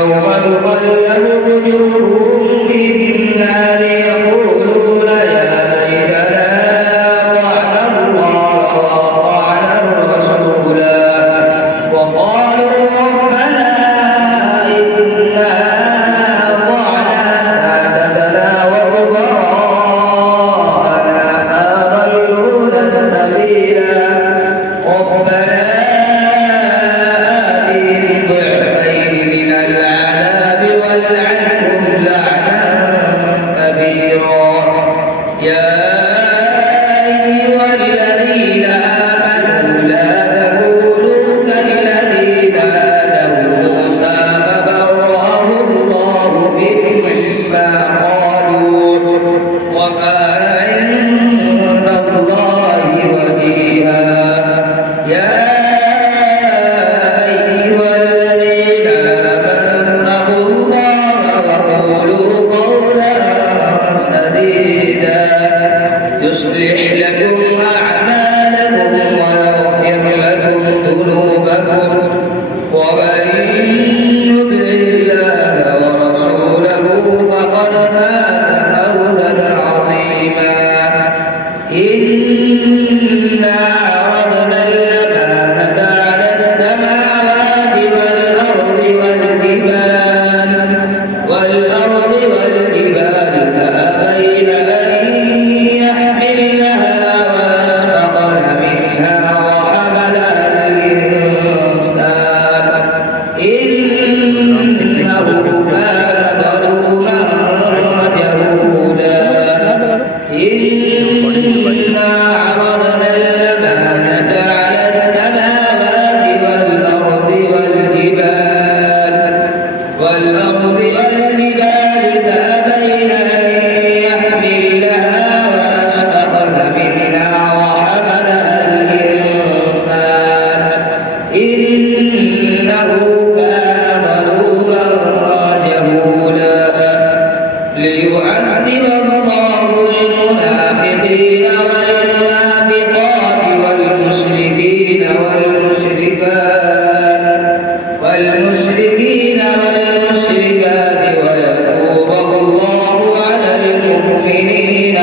يوم تقلب وجوههم في النار يقولون يا ليتنا أطعنا الله وأطعنا الرسولا وقالوا ربنا إنا أطعنا سادتنا وكبراءنا فأضلونا السبيلا ربنا والعنهم لعنا كبيرا يا أيها الذين آمنوا لا تكونوا كالذين آذوا موسى فبرأه الله مما قالوا وكان عند الله وجيها يا يصلح لكم أعمالكم ويغفر لكم ذنوبكم ومن يطع الله ورسوله فقد فاز فوزا عظيما إنا عرضنا الأمانة على السماوات والأرض والجبال فأبين ليعذب الله المنافقين والمنافقات والمشركين والمشركات ويتوب الله على المؤمنين